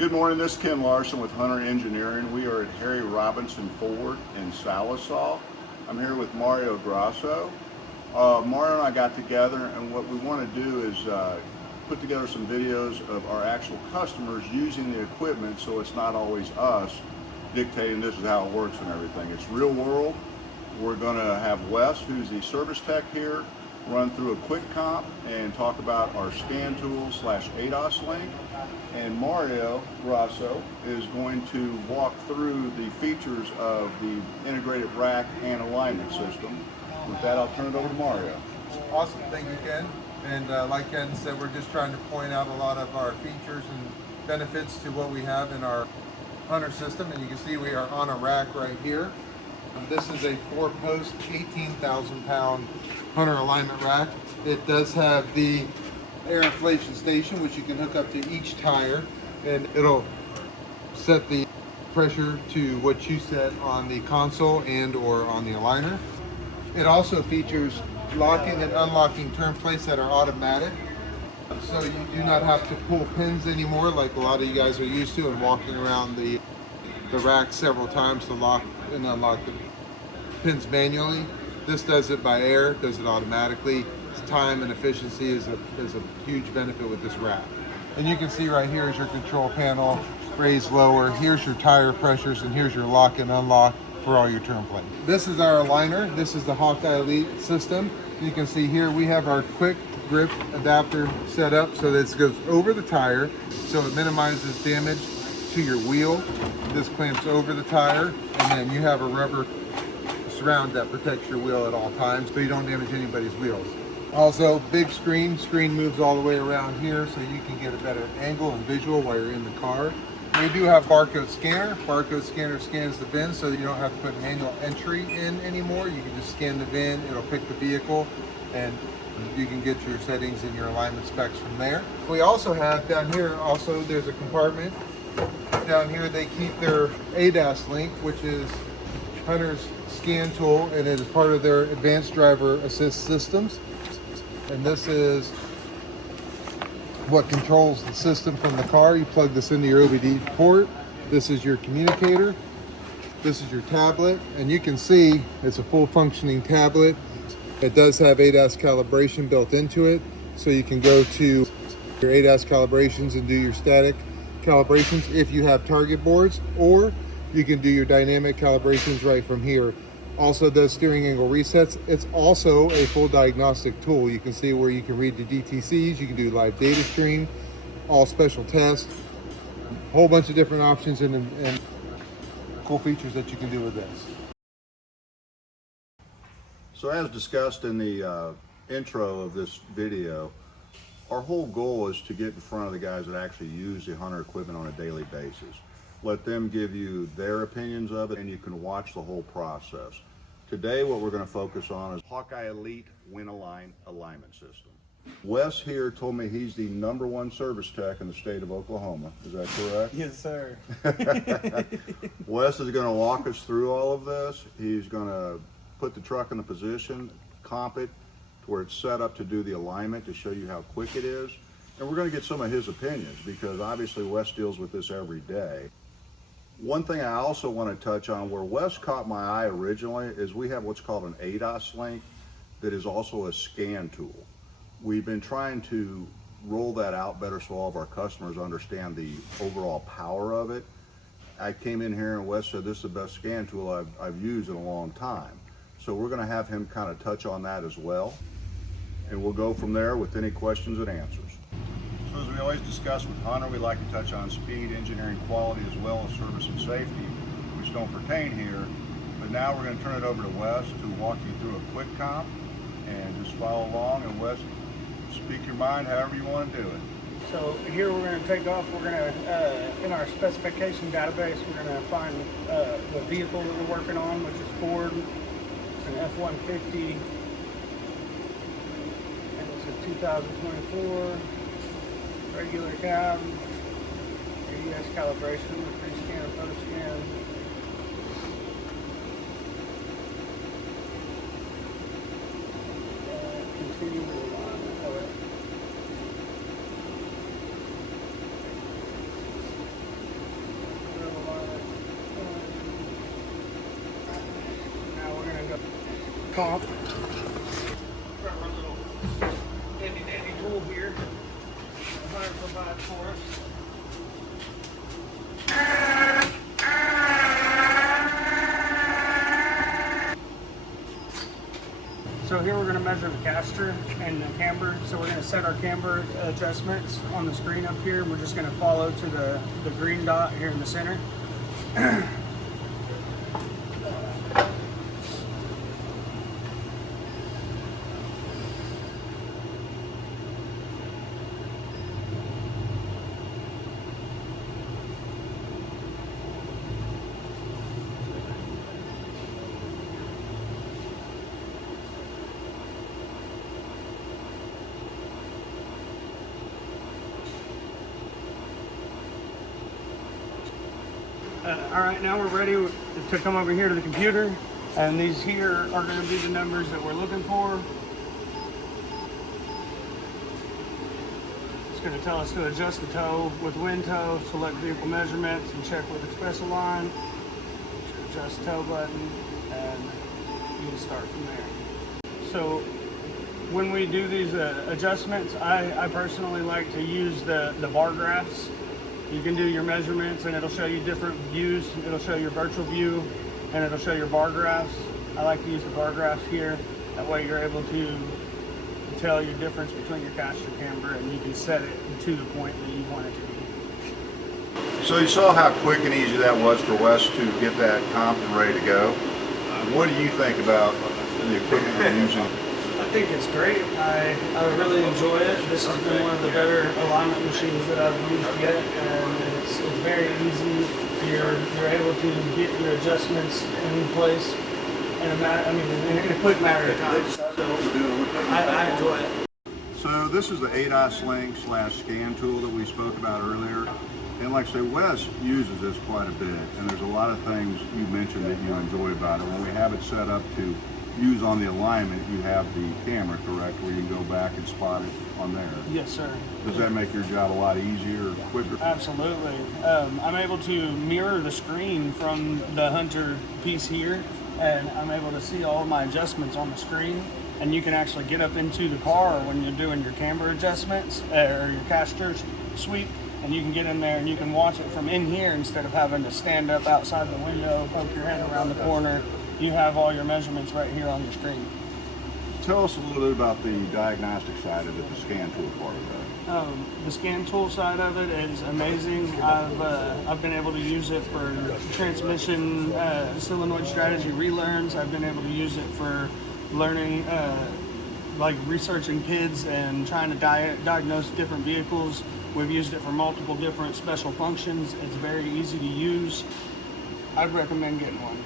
Good morning, this is Ken Larson with Hunter Engineering. We are at Harry Robinson Ford in Sallisaw. I'm here with Mario Grosso. Mario and I got together, and what we want to do is put together some videos of our actual customers using the equipment, so it's not always us dictating this is how it works and everything. It's real world. We're going to have Wes, who's the service tech here, run through a quick comp and talk about our scan tool / ADAS link. And Mario Grosso is going to walk through the features of the integrated rack and alignment system. With that, I'll turn it over to Mario. Awesome, thank you, Ken. And like Ken said, we're just trying to point out a lot of our features and benefits to what we have in our Hunter system. And you can see we are on a rack right here. This is a 4-post, 18,000 pound Hunter alignment rack. It does have the air inflation station, which you can hook up to each tire, and it'll set the pressure to what you set on the console and or on the aligner. It also features locking and unlocking turn plates that are automatic, so you do not have to pull pins anymore like a lot of you guys are used to and walking around the rack several times to lock and unlock the pins manually. This does it by air, does it automatically. Time and efficiency is a huge benefit with this rack. And you can see right here is your control panel, raise, lower. Here's your tire pressures, and here's your lock and unlock for all your turn plates. This is our aligner. This is the HawkEye Elite system. You can see here we have our quick grip adapter set up so that it goes over the tire, so it minimizes damage to your wheel. This clamps over the tire, and then you have a rubber surround that protects your wheel at all times so you don't damage anybody's wheels. Also, big screen moves all the way around here so you can get a better angle and visual while you're in the car. We do have barcode scanner. Barcode scanner scans the VIN so that you don't have to put manual entry in anymore. You can just scan the VIN, it'll pick the vehicle, and you can get your settings and your alignment specs from there. We also have down here, there's a compartment. Down here they keep their ADAS link, which is Hunter's scan tool, and it is part of their advanced driver assist systems. And this is what controls the system from the car. You plug this into your OBD port. This is your communicator. This is your tablet. And you can see it's a full functioning tablet. It does have ADAS calibration built into it. So you can go to your ADAS calibrations and do your static calibrations if you have target boards, or you can do your dynamic calibrations right from here. Also does steering angle resets. It's also a full diagnostic tool. You can see where you can read the DTCs, you can do live data stream, all special tests, a whole bunch of different options and cool features that you can do with this. So as discussed in the intro of this video, our whole goal is to get in front of the guys that actually use the Hunter equipment on a daily basis. Let them give you their opinions of it, and you can watch the whole process. Today, what we're going to focus on is HawkEye Elite WinAlign alignment system. Wes here told me he's the #1 service tech in the state of Oklahoma. Is that correct? Yes, sir. Wes is going to walk us through all of this. He's going to put the truck in the position, comp it to where it's set up to do the alignment to show you how quick it is. And we're going to get some of his opinions because obviously Wes deals with this every day. One thing I also want to touch on, where Wes caught my eye originally, is we have what's called an ADAS link that is also a scan tool. We've been trying to roll that out better so all of our customers understand the overall power of it. I came in here and Wes said this is the best scan tool I've used in a long time. So we're going to have him kind of touch on that as well. And we'll go from there with any questions and answers. So as we always discuss with Hunter, we like to touch on speed, engineering, quality, as well as service and safety, which don't pertain here. But now we're going to turn it over to Wes to walk you through a quick comp and just follow along. And Wes, speak your mind however you want to do it. So here we're going to take off. We're going to, in our specification database, we're going to find the vehicle that we're working on, which is Ford. It's an F-150. And it's a 2024. Regular cab, ADS calibration, pre-scan and post-scan. Continue to align. comp. Grab our little handy dandy tool here. The hunter provides for us. So here we're going to measure the caster and the camber. So we're going to set our camber adjustments on the screen up here. We're just going to follow to the green dot here in the center. All right, now we're ready to come over here to the computer, and these here are going to be the numbers that we're looking for. It's going to tell us to adjust the toe with wind toe, select vehicle measurements, and check with express align. Adjust toe button, and you can start from there. So when we do these adjustments, I personally like to use the bar graphs. You can do your measurements and it'll show you different views. It'll show your virtual view and it'll show your bar graphs. I like to use the bar graphs here. That way you're able to tell your difference between your caster camber, and you can set it to the point that you want it to be. So you saw how quick and easy that was for Wes to get that comp and ready to go. What do you think about the equipment you're using? I think it's great. I really enjoy it. This has been one of the better alignment machines that I've used yet, and it's very easy. You're able to get your adjustments in place in a quick matter of time. So I enjoy it. So this is the 8i Sling / scan tool that we spoke about earlier. And like I say, Wes uses this quite a bit, and there's a lot of things you mentioned that you enjoy about it. When we have it set up to use on the alignment, you have the camera, correct, where you can go back and spot it on there. Yes, sir. Does that make your job a lot easier, quicker? Absolutely. I'm able to mirror the screen from the Hunter piece here, and I'm able to see all of my adjustments on the screen. And you can actually get up into the car when you're doing your camber adjustments or your caster sweep, and you can get in there and you can watch it from in here instead of having to stand up outside the window, poke your head around the corner. You have all your measurements right here on your screen. Tell us a little bit about the diagnostic side of it, the scan tool part of that. The scan tool side of it is amazing. I've been able to use it for transmission solenoid strategy relearns. I've been able to use it for learning, like researching kids and trying to diagnose different vehicles. We've used it for multiple different special functions. It's very easy to use. I'd recommend getting one.